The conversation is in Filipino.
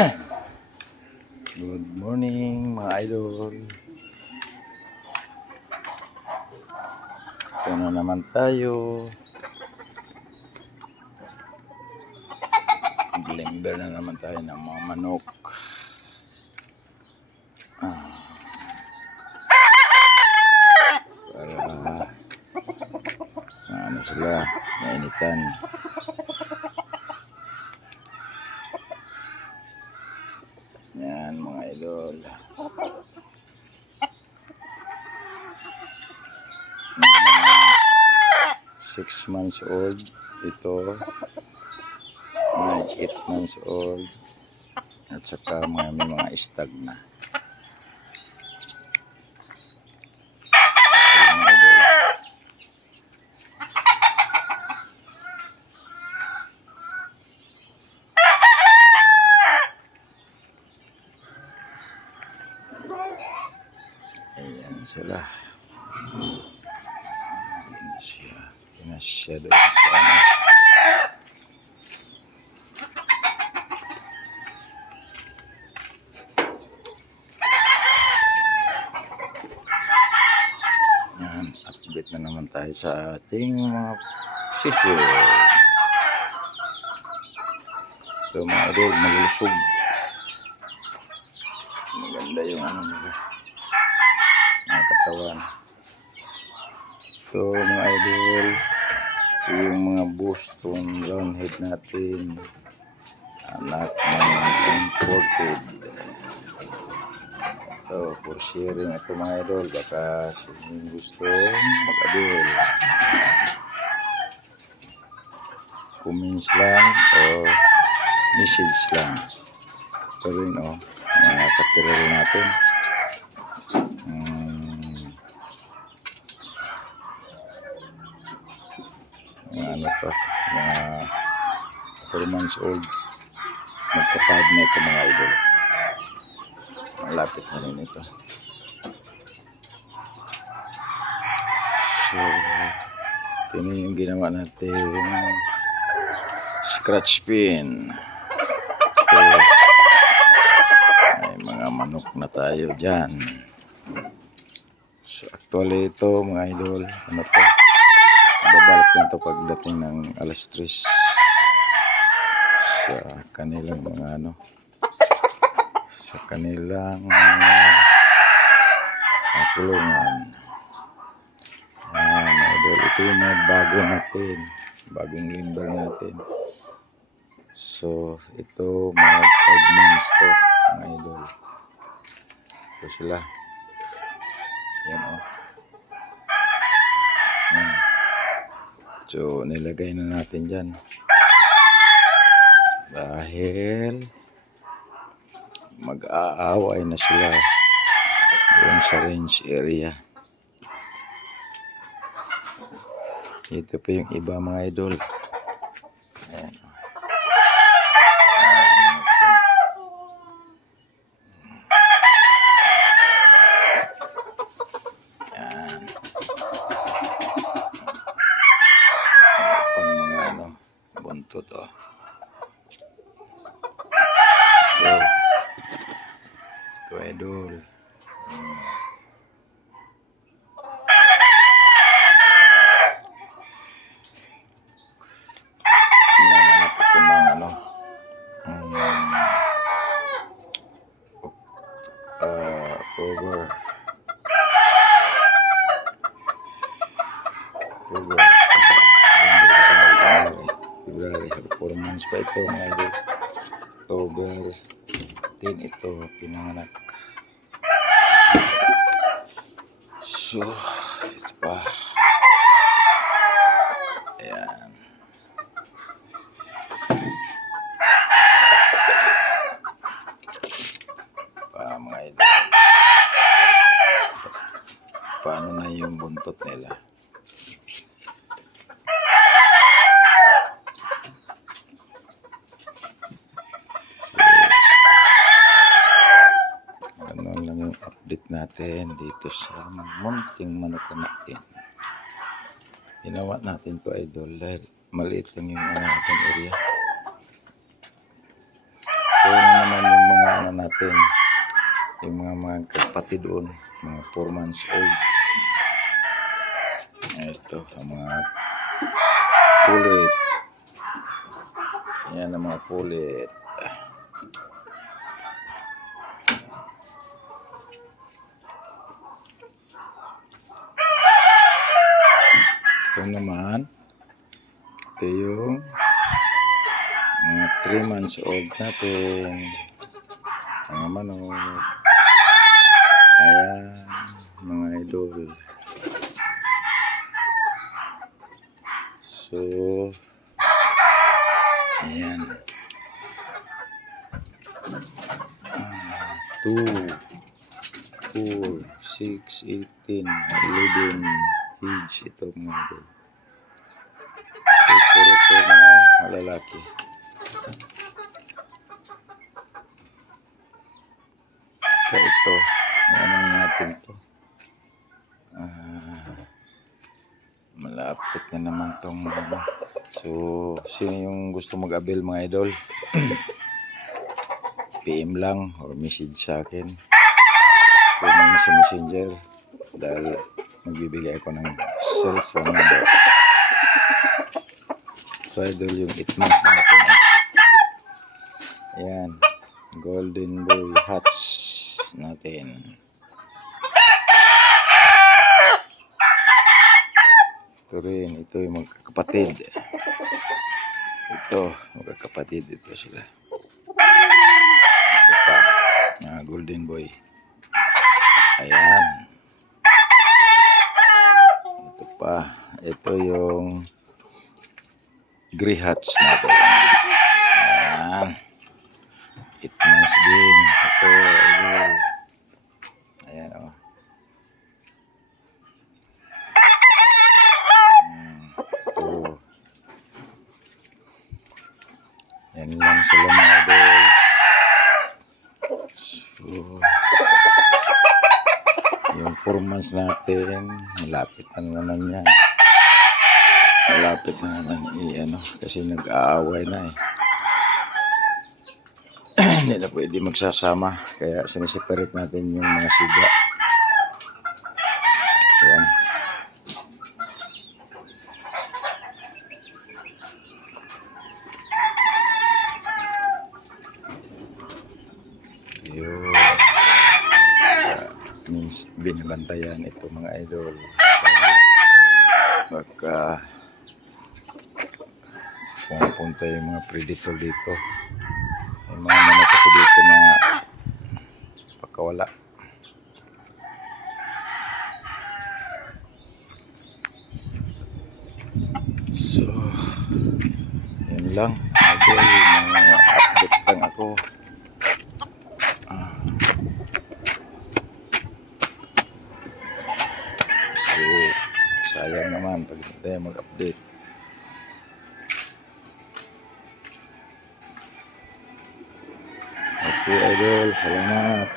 Good morning mga idol. Ito na naman tayo. Limber na naman tayo ng mga manok. Para ano sila, mainitan. Yan mga idol. 6 months old ito, 8 months old, at saka may mga stag na. Ayan sila. Pinasya doon sa ano. Yan, update na naman tayo sa ating mga sisyo. Ito mga idol, malusog. Maganda yung ano nila, mga katawan. Ito mga idol, yung mga Boston Roundhead natin, anak ng imported. Ito, for sharing ito mga idol, baka gusto mag-avail, comments lang o message lang. Ito rin mga katirero natin. Ano to, mga 4 months old, magka-5 na ito mga idol. Malapit na rin ito. So ito yung ginawa natin, scratch pin. So, may mga manok na tayo dyan. So actually ito mga idol, ano to, babalik lang ito pagdating ng alas 3 sa kanilang mga sa kanilang kulungan. Mga idol, ito yung mga bago natin, bagong limber natin. So ito mga 5 months to mga idol. Ito sila. Yan So nilagay na natin dyan dahil mag-aaway na sila doon sa range area. Ito pa yung iba mga idol. Ayan. Ayan. Pang mga buntot Ito idol. Pinanganak ito ng October. February, 4 months pa ito mga idol. October 10 ito pinanganak. So ito pa. Ayan. Mga idol, paano na yung buntot nila? Ganun lang yung update natin dito sa munting manok natin. Ginawa natin to idol dahil maliit lang yung ating area. Ito naman yung ano natin, yung mga kapatid doon, mga 4 months old. Ito, ang mga pulit. Yan ang mga pulit. Ito naman, ito yung mga 3 months old natin. Mga manok. Ayan, mga idol. So, ayan. 2, 4, 6, 18, 11 age ito mga idol. So, puro ito mga lalaki. So, ito, ano natin to. Malapit na naman tong ano. So, sino yung gusto mag-avail mga idol? PM lang or message sa akin. Comment sa messenger dahil magbibigay ako ng cellphone number. So, idol yung 8 months natin. Ayan, golden boy hatch natin. Ito rin, ito yung magkakapatid. Ito, magkakapatid. Ito sila. Ito pa, mga golden boy. Ayan. Ito pa, ito yung gray hatch natin. Ayan. 8 months din. Ito, idol. Ayan, oh. Yan lang sila mga idol. So, yung 4 months natin, malapit na naman yan. Malapit na naman ano, kasi nag-aaway na eh. Hindi na pwede magsasama, kaya siniseparate natin yung mga siga. Ayan. Yun. Means binabantayan ito mga idol. Baka pumunta yung mga predator dito. May mga manok kasi dito na pagkawala. So, yun lang. Idol, mga update lang ako. Kasi sayang naman pag hindi tayo mag-update. Okay idol, salamat.